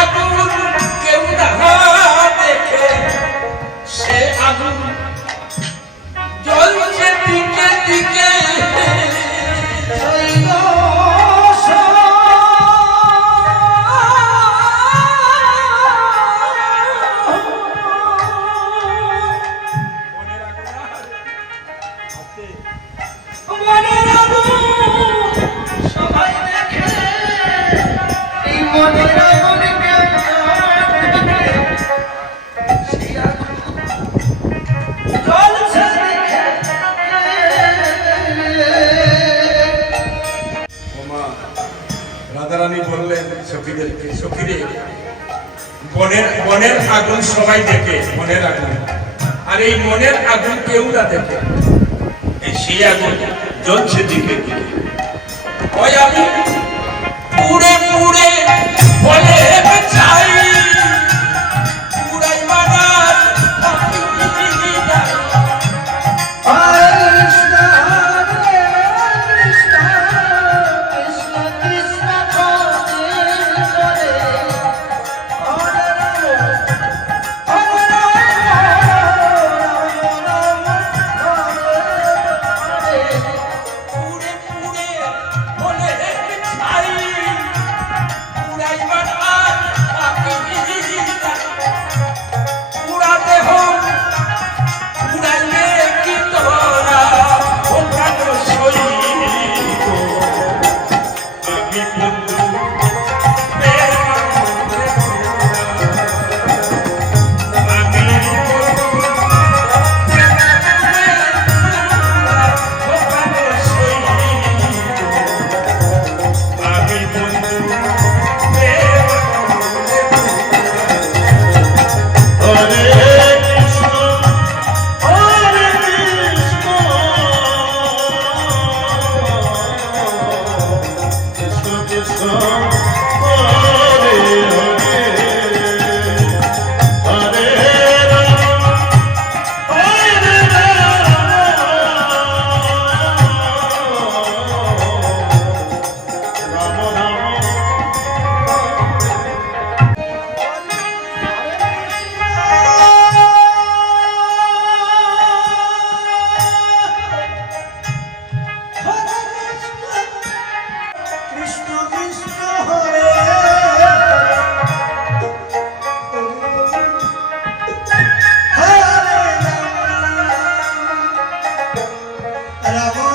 আগুন কেউ না দেখে, সে আগুন জ্বলছে দিকে দিকে। রাধারানী বললেন সখীদেরকে, সখীরে মনের আগুন সবাই দেখে, মনের আগুন, আর এই মনের আগুন কেউ না দেখে, সেই আগুন জ্বলছে দিকে দিকে। ওই আমি পুড়ে পুড়ে বলে চাই, পুরাই মানার রাম